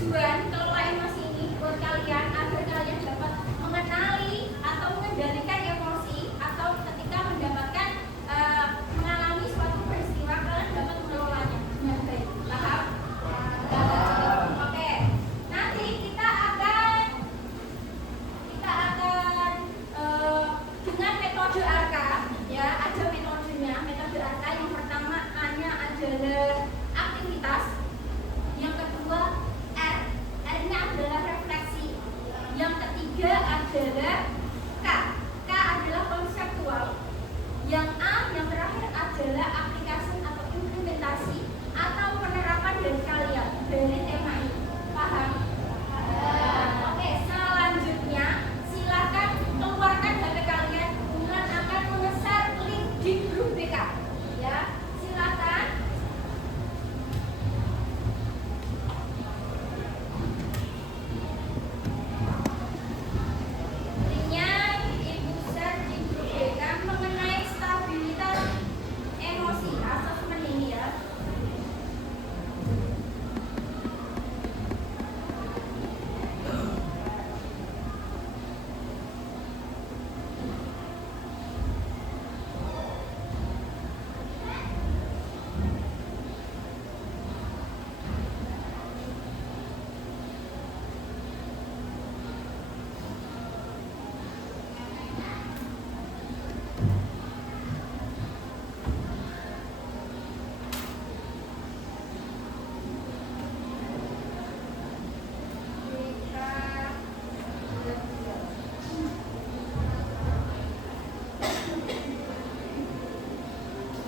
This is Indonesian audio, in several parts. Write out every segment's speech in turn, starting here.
tujuan kelola emosi ini buat kalian agar kalian dapat mengenali atau mengendalikan emosi, atau ketika mendapatkan mengalami suatu peristiwa kalian dapat mengelolanya dengan baik. Paham? Oke. Nanti kita akan dengan metode ARKA, ya, ada metodenya. Metode ARKA yang pertama A-nya adalah aktivitas, yang kedua R-nya adalah refleksi, yang ketiga adalah K adalah konseptual, yang A yang terakhir adalah aplikasi atau implementasi atau penerapan dari kalian dari tema ini. Paham? Oke, selanjutnya silakan keluarkan HP kalian, kemudian akan mengeser link di grup BK. Ya, silakan. Linknya Ibu share di grup BK mengenai stabilitas emosi, asesmen ini ya.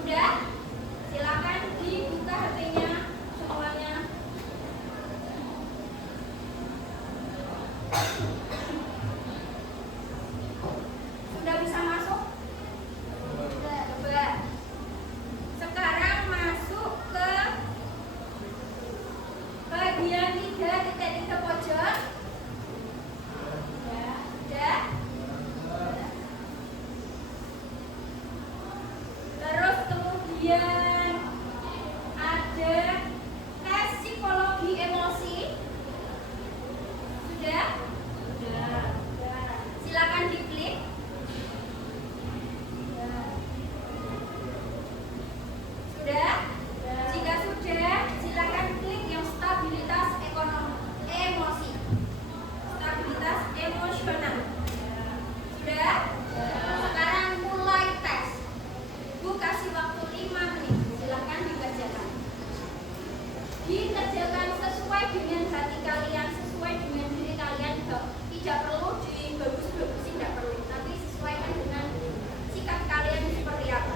Sudah? Silakan dibuka HP-nya semuanya. Sudah bisa masuk? Coba. Sekarang masuk ke bagian 3.3 pojok. Ya, sudah. Terus kemudian ada tes psikologi emosi. Sudah? Sudah. Silakan diklik. Sudah? Jika sudah, silakan klik yang stabilitas emosi. Stabilitas emosional. Sudah? Sekarang mulai tes. Bu kasih waktu 5 menit. Silakan dikerjakan. Dikerjakan sesuai dengan hati kalian, sesuai dengan diri kalian. Tidak perlu dibagus-bagusin, tidak perlu. Tapi sesuaikan dengan sikap kalian seperti apa.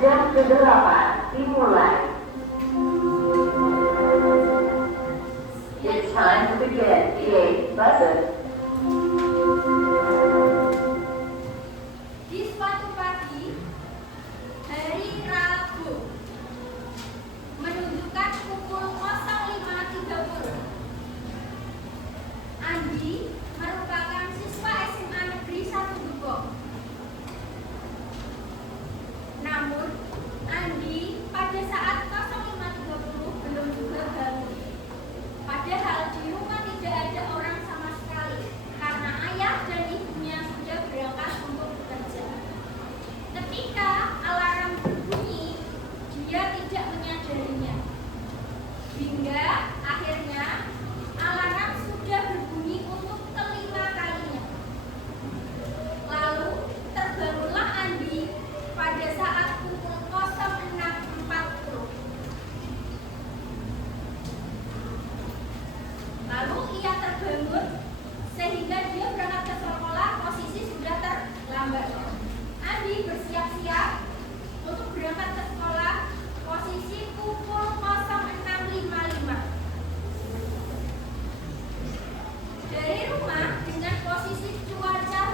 Jam ke-8 dimulai. time to begin the 8th lesson. Di suatu pagi, hari Rabu, menunjukkan pukul 05.30. Andi merupakan siswa SMA Negeri 1 Depok. Namun, Andi pada saat 05.30 belum juga bangun. Padahal di rumah tidak ada orang sama sekali, karena ayah dan ibunya sudah berangkat untuk bekerja. Ketika alarm berbunyi, dia tidak menyadarinya. Hingga akhirnya alarm sudah berbunyi untuk kelima kalinya. Lalu terbangunlah Andi pada saat pukul 06.40. Lalu ia terbangun sehingga dia berangkat ke sekolah, posisi sudah terlambat. Andi bersiap-siap untuk berangkat ke sekolah, posisi pukul 06.55. Dari rumah dengan posisi cuaca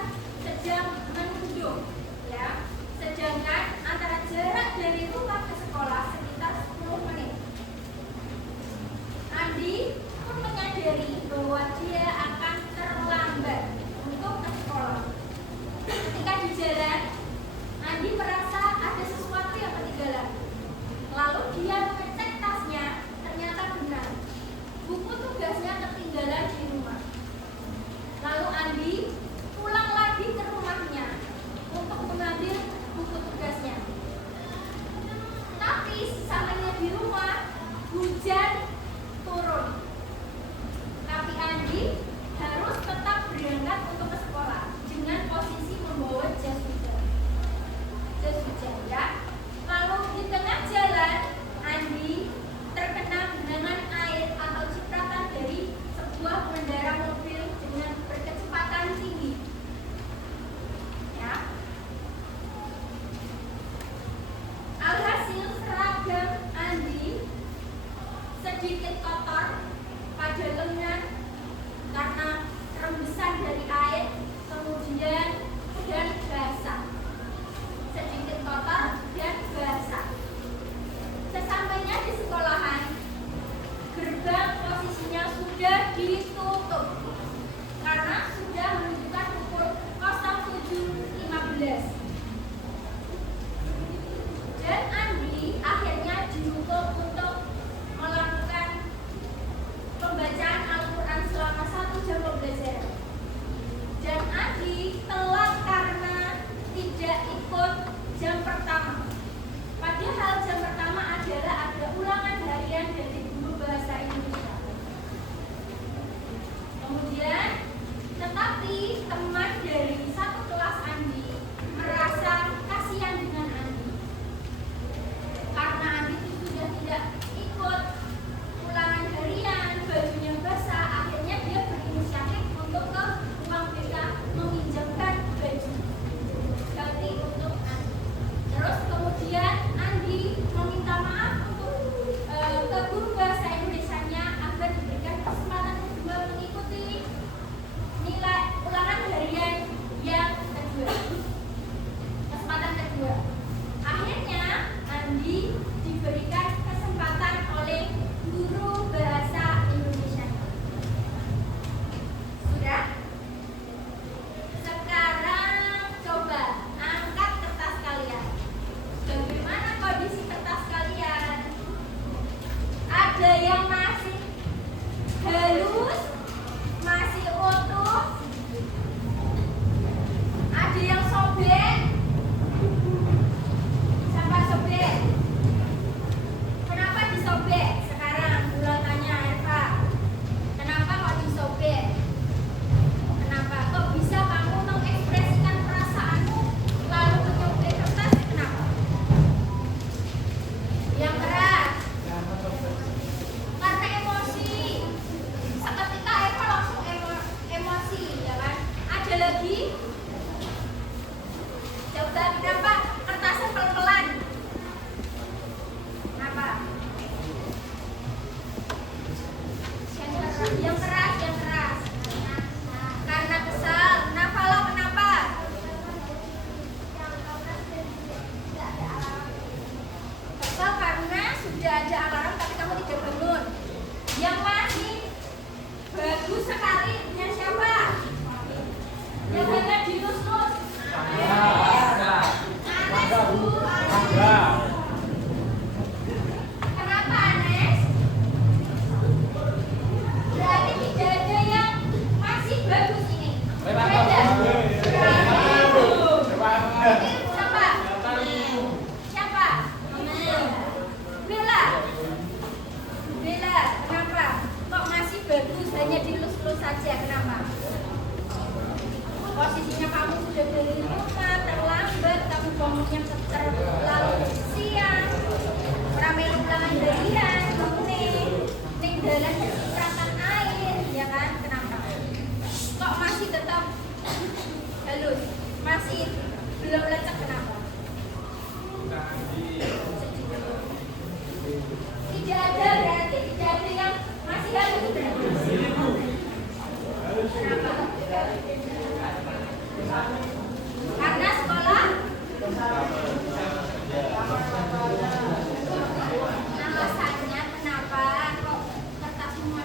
sedang mendung, ya. Sedangkan antara jarak dari rumah ke sekolah sekitar 10 menit. Andi pun menyadari bahwa dia akan terlambat untuk ke sekolah. Ketika di jalan, Andi merasa lalu siang ramai ulangan dalian ning dalan kecipratan air, ya kan? Kenapa? Kok masih tetap halus, masih belum lecek, kenapa? Tidak ada, berarti tidak ada yang masih halus, berarti. Kenapa? Karena sekolah alasannya kenapa kok kertas semua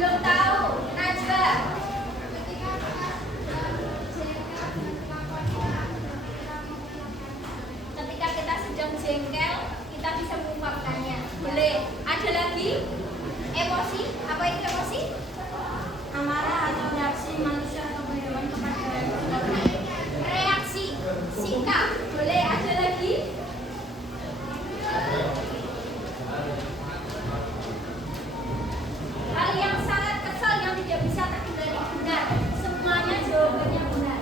Belum tahu. Najwa. Ketika kita sedang jengkel, kita bisa mengungkapkannya. Boleh. Ada lagi? Emosi. Apa itu emosi? Amarah atau reaksi manusia atau hewan kepada Reaksi. Sikap. Boleh. Ada lagi? Hal yang sangat kesal yang tidak bisa terhindari. Benar. Semuanya jawabannya benar.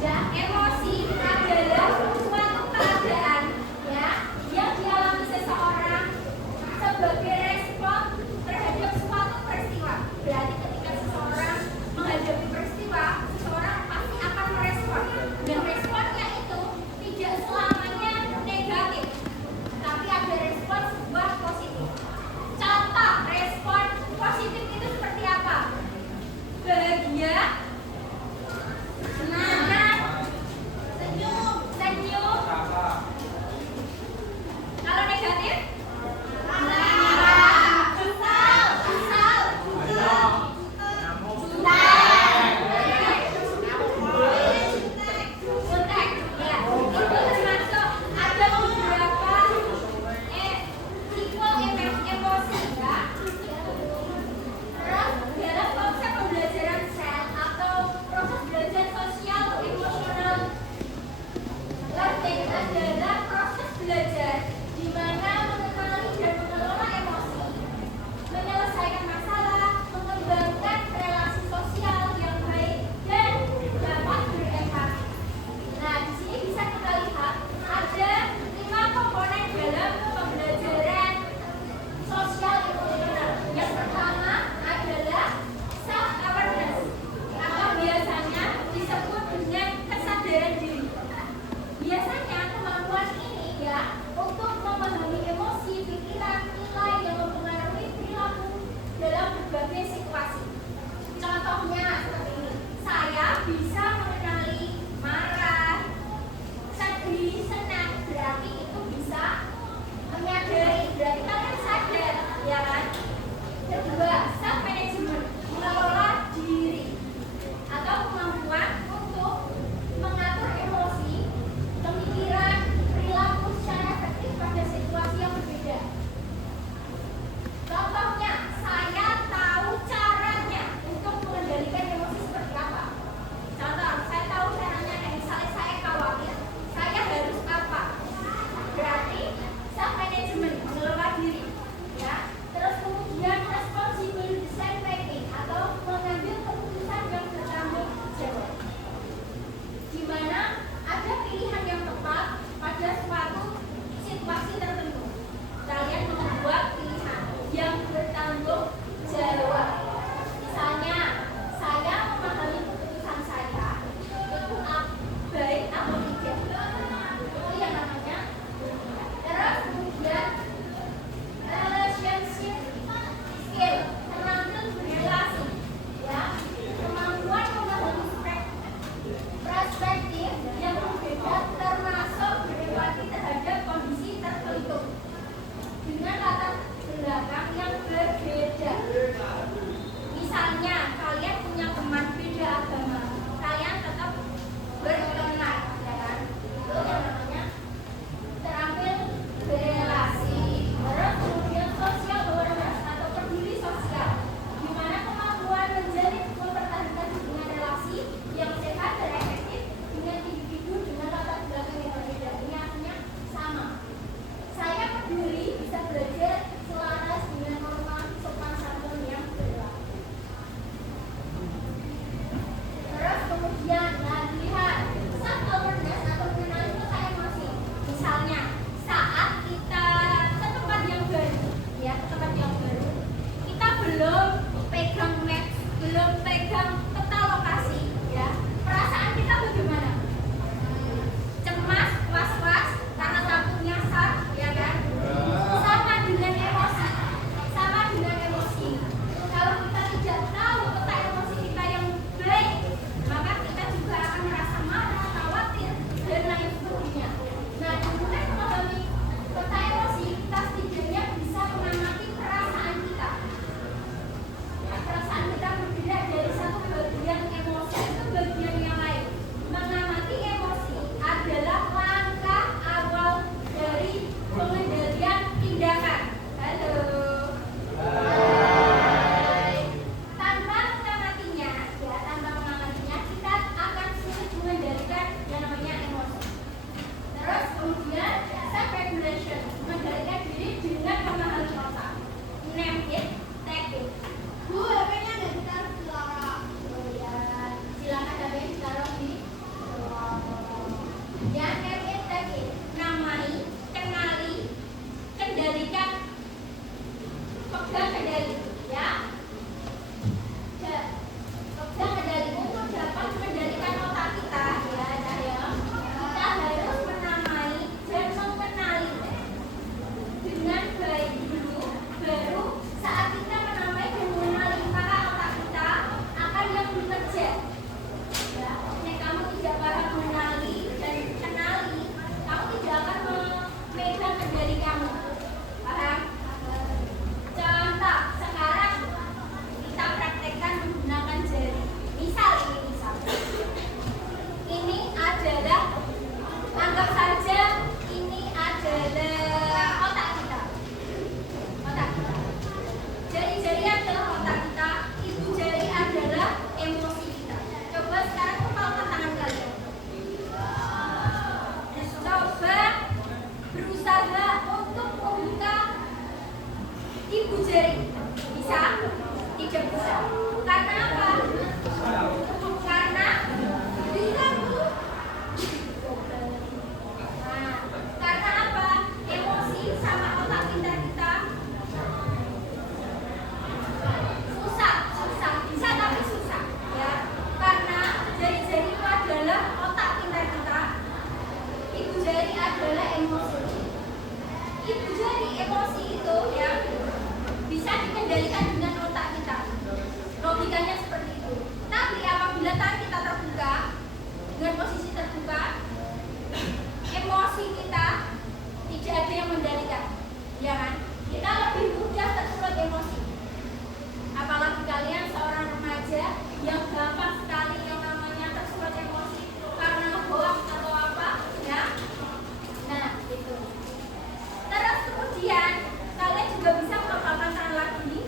Ya, emosi adalah suatu keadaan ya yang dialami seseorang sebagai respon terhadap suatu peristiwa. Berarti ketika seseorang ibu jari. Bisa? Tidak bisa. Karena apa? Karena diganggu. Nah, karena apa? Emosi sama otak pintar kita susah, bisa tapi susah, ya. Karena jari-jari itu adalah otak pintar kita, ibu jari adalah emosi. Ibu jari emosi itu ya bisa dikendalikan dengan otak kita. Logikanya seperti itu. Tapi apabila tangan kita terbuka dengan posisi terbuka, emosi kita tidak ada yang mengendalikan, ya kan? Kita lebih mudah tersulut emosi. Apalagi kalian seorang remaja yang gampang sekali yang namanya tersulut emosi karena hoax atau apa, ya. Nah, itu. Terus kemudian kalian juga bisa mengembangkan lagi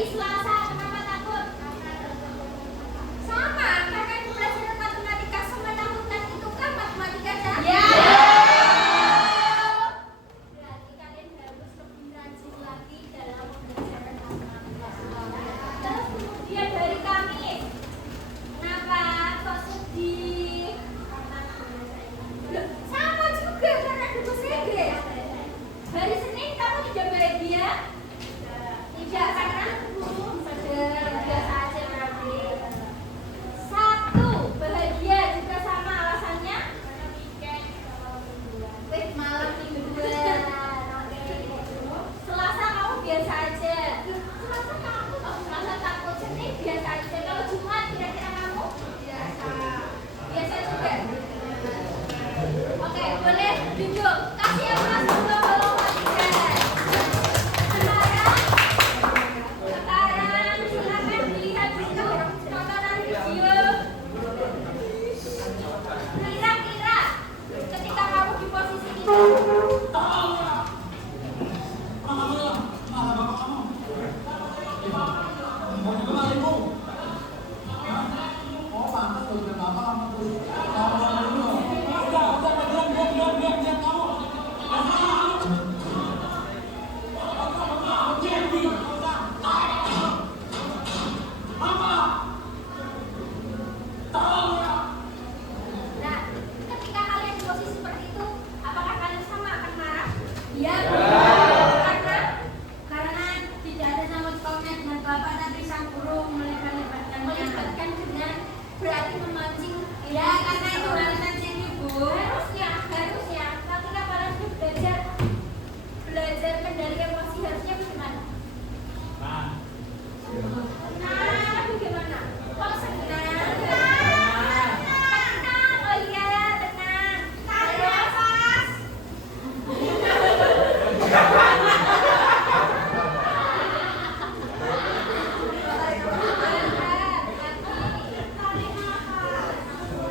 Hari Selasa, kenapa takut? Sama, karena di pelajaran matematika semenakutkan itu kan matematika kan? Ya. Berarti kalian harus lebih rajin lagi dalam pembelajaran matematika. Terus kemudian dari Kamis, kenapa kok sedih? Loh, sama juga karena ada bahasa Inggris. Hari Senin kamu tidak bahagia? Tidak, karena guru biasa aja berarti. Sabtu bahagia juga sama alasannya? Malam mingguan. Oke. Selasa kamu biasa aja. Selasa kamu? Oh, Selasa takut. Senin biasa aja. Kalau Jumat kira-kira kamu? Biasa. Biasa juga. Oke, boleh duduk. Kasih yang masuk ke kolom pelajaran. Sekarang silakan dilihat dulu tontonan video. Kira-kira ketika kamu di posisi itu, nah, ketika kalian di posisi seperti itu, apakah kalian sama akan marah? Iya. Karena tidak ada sangkut pautnya dengan bapak tapi sang guru melibatkan dengan berarti memancing. Ya, karena itu harusnya sini bu. Harusnya ketika kalian sudah belajar kendali emosi harusnya bagaimana? Bagaimana? Kok senang? Tenang, oh iya tenang. Tarik nafas.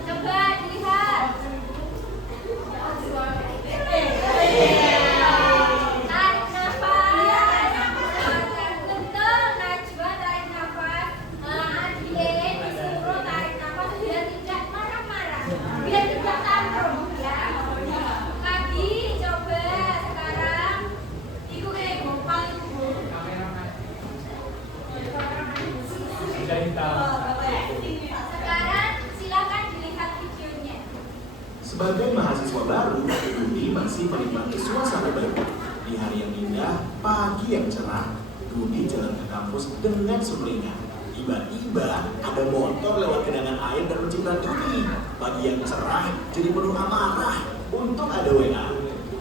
Coba dilihat. Tarik nafas. Betul, Najwa tarik nafas. Adilin disuruh tarik nafas biar tidak marah-marah, biar tidak tantrum ya. Kadi coba sekarang. Iku kayak gopal itu bu. Sekarang silakan dilihat videonya. Sebagai mahasiswa baru, Dudi masih menikmati suasana baru. Di hari yang indah, pagi yang cerah, Dudi jalan ke kampus dengan sumringah. Tiba-tiba ada motor lewat genangan air dan mencibrat Dudi. Pagi yang cerah jadi penuh amarah. Untung ada WA.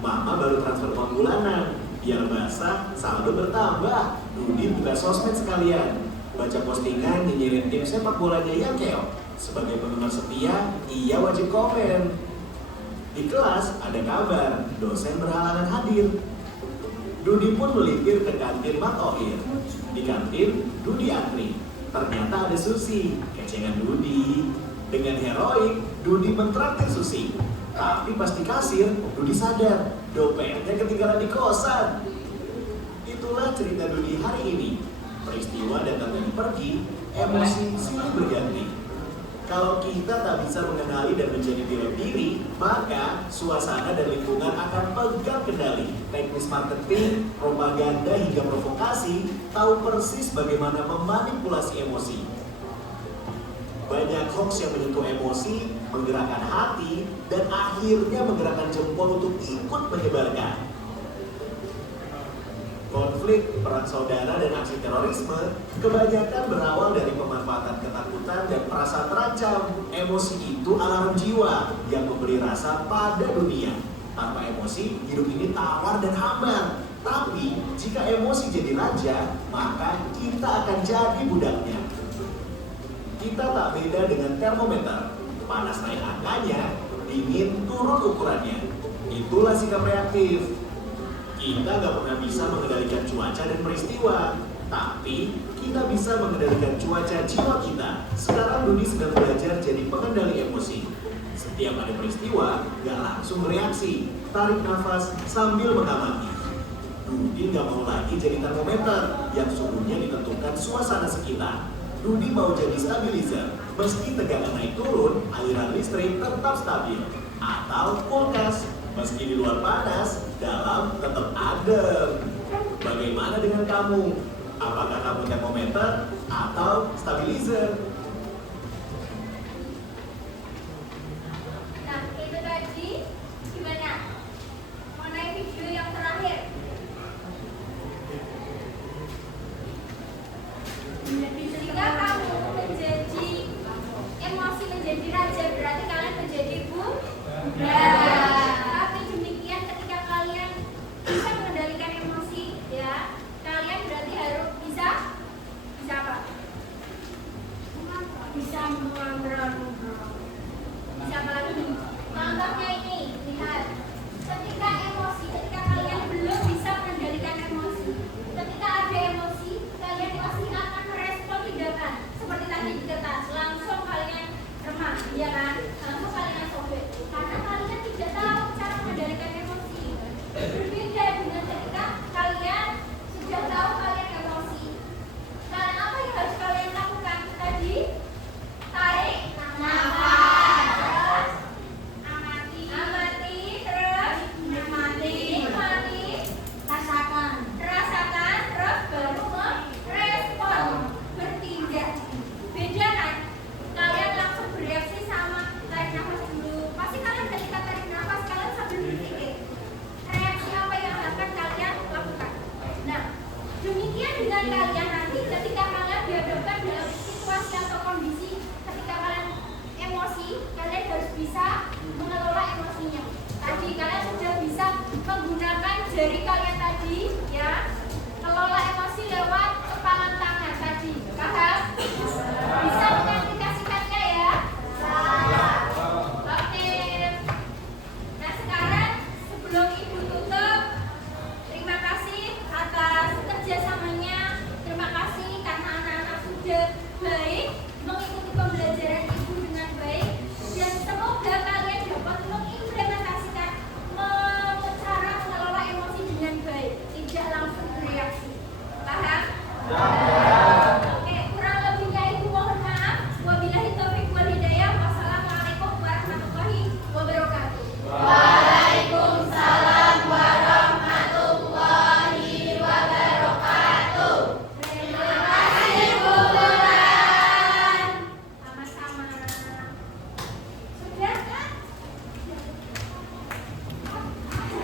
Mama baru transfer uang bulanan. Biar basah, saldo bertambah. Dudi buka sosmed sekalian. Baca postingan nyinyirin tim sepak bolanya yang keok. Sebagai penggemar setia, ia wajib komen. Di kelas ada kabar, dosen berhalangan hadir. Dudi pun melipir ke kantin Matohir. Di kantin, Dudi antri. Ternyata ada Susi, kecengan Dudi. Dengan heroik, Dudi mentraktir Susi. Tapi pas di kasir, Dudi sadar, dompetnya ketinggalan di kosan. Itulah cerita Dudi hari ini. Peristiwa datang dan pergi, emosi silih berganti. Kalau kita tak bisa mengenali dan menjadi diri, maka suasana dan lingkungan akan pegang kendali. Teknis marketing, propaganda hingga provokasi tahu persis bagaimana memanipulasi emosi. Banyak hoax yang menyentuh emosi, menggerakkan hati, dan akhirnya menggerakkan jempol untuk ikut menyebarkan. Konflik, perang saudara, dan aksi terorisme kebanyakan berawal dari pemanfaatan ketakutan dan perasaan terancam. Emosi itu alarm jiwa yang memberi rasa pada dunia. Tanpa emosi, hidup ini tawar dan hambar. Tapi, jika emosi jadi raja, maka kita akan jadi budaknya. Kita tak beda dengan termometer. Panas naik angkanya, dingin turun ukurannya. Itulah sikap reaktif. Kita nggak pernah bisa mengendalikan cuaca dan peristiwa, tapi kita bisa mengendalikan cuaca jiwa kita. Sekarang Dudi sedang belajar jadi pengendali emosi. Setiap ada peristiwa, nggak langsung bereaksi. Tarik nafas sambil mengamati. Dudi nggak mau lagi jadi termometer yang suhunya ditentukan suasana sekitar. Rudy mau jadi stabilizer, meski tegangan naik turun, aliran listrik tetap stabil. Atau kulkas, meski di luar panas, dalam tetap adem. Bagaimana dengan kamu? Apakah kamu termometer atau stabilizer? Nah, itu tadi gimana? Mengenai video yang terakhir. Jika kamu menjadi emosi menjadi raja, berarti kalian menjadi bunda. Tapi demikian ketika kalian bisa mengendalikan emosi, ya, kalian berarti harus bisa apa? Bisa mengontrol. Bisa apa lagi? Contohnya ini, lihat. Ketika emosi, ketika kalian belum bisa mengendalikan emosi, ketika ada emosi, kalian pasti akan merespon tindakan. Seperti tadi di kertas, langsung kalian remah, ya kan? Langsung kalian sobek. Karena kalian tidak tahu cara mengendalikan emosi. Berbeda dengan ketika kalian sudah tahu kalian emosi. Kalian apa yang harus kalian lakukan tadi? Tarik nafas, terus amati, terus nikmati, Rasakan. terus baru merespon, bertindak. Beda kan? Kalian langsung bereaksi sama tarik nafas dulu. Pasti kalian ketika tarik nafas kalian sambil berpikir reaksi apa yang akan kalian lakukan. Nah, demikian dengan kalian nanti ketika kalian dihadapkan dalam situasi atau kondisi ketika kalian emosi, kalian harus bisa mengelola emosinya. Tadi kalian sudah bisa menggunakan jari kalian tadi, ya, kelola emosi lewat